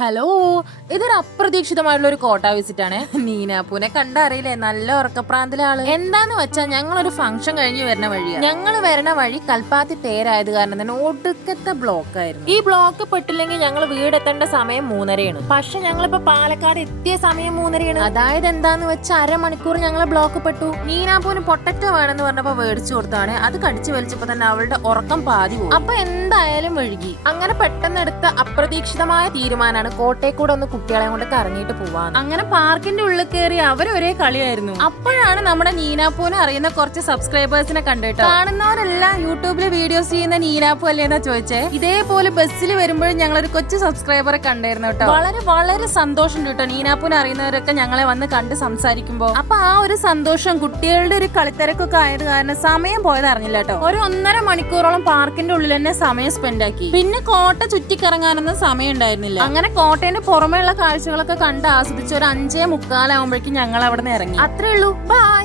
Hello, ഇതൊരു അപ്രതീക്ഷിതമായിട്ടുള്ള ഒരു കോട്ട വിസിറ്റ് ആണ്. നീനാപ്പൂനെ കണ്ടറിയില്ലേ, നല്ല ഉറക്കപ്രാന്തിലെ ആള്. എന്താന്ന് വെച്ചാൽ ഞങ്ങളൊരു ഫംഗ്ഷൻ കഴിഞ്ഞ് വരുന്ന വഴിയാണ്. ഞങ്ങൾ വരുന്ന വഴി കൽപ്പാത്തി തേരായത് കാരണം തന്നെ ഒടുക്കത്തെ ബ്ലോക്ക് ആയിരുന്നു. ഈ ബ്ലോക്ക് പെട്ടില്ലെങ്കിൽ ഞങ്ങൾ വീടെത്തേണ്ട സമയം 3:30 പക്ഷെ ഞങ്ങളിപ്പോ പാലക്കാട് എത്തിയ സമയം 3:30. അതായത് എന്താന്ന് വെച്ചാൽ അരമണിക്കൂർ ഞങ്ങളെ ബ്ലോക്ക് പെട്ടു. നീനാപ്പൂന് പൊട്ടറ്റോ വേണമെന്ന് പറഞ്ഞപ്പോ മേടിച്ചു കൊടുത്താണ്. അത് കടിച്ചു വലിച്ചപ്പോ തന്നെ അവളുടെ ഉറക്കം പാതി പോകും. അപ്പൊ എന്തായാലും വഴുകി. അങ്ങനെ പെട്ടെന്ന് എടുത്ത അപ്രതീക്ഷിതമായ തീരുമാനം കോട്ടയക്കൂടെ ഒന്ന് കുട്ടികളെ കൊണ്ട് കറങ്ങിയിട്ട് പോവാൻ. അങ്ങനെ പാർക്കിന്റെ ഉള്ളിൽ കയറി അവരൊരേ കളിയായിരുന്നു. അപ്പോഴാണ് നമ്മുടെ നീനാപ്പൂനെ അറിയുന്ന കുറച്ച് സബ്സ്ക്രൈബേഴ്സിനെ കണ്ടിട്ട് കാണുന്നവരെല്ലാം യൂട്യൂബിൽ വീഡിയോസ് ചെയ്യുന്ന നീനാപ്പൂ അല്ലേന്നാ ചോദിച്ചേ. ഇതേപോലെ ബസ്സിൽ വരുമ്പോഴും ഞങ്ങളൊരു കൊച്ചു സബ്സ്ക്രൈബറെ കണ്ടായിരുന്നു കേട്ടോ. വളരെ വളരെ സന്തോഷം കേട്ടോ. നീനാപ്പൂനെ അറിയുന്നവരൊക്കെ ഞങ്ങളെ വന്ന് കണ്ട് സംസാരിക്കുമ്പോ അപ്പൊ ആ ഒരു സന്തോഷം, കുട്ടികളുടെ ഒരു കളിത്തിരക്കൊക്കെ ആയത് കാരണം സമയം പോയത് അറിഞ്ഞില്ല കേട്ടോ. ഒരു 1.5 മണിക്കൂറോളം പാർക്കിന്റെ ഉള്ളിൽ തന്നെ സമയം സ്പെൻഡ് ആക്കി. പിന്നെ കോട്ട ചുറ്റിക്കറങ്ങാനൊന്നും സമയം ഉണ്ടായിരുന്നില്ല. അങ്ങനെ കോട്ടേന്റെ പുറമേയുള്ള കാഴ്ചകളൊക്കെ കണ്ട് ആസ്വദിച്ച് ഒരു 5:45 ആവുമ്പോഴേക്കും ഞങ്ങൾ അവിടെ നിന്ന് ഇറങ്ങി. അത്രേ ഉള്ളൂ. ബൈ.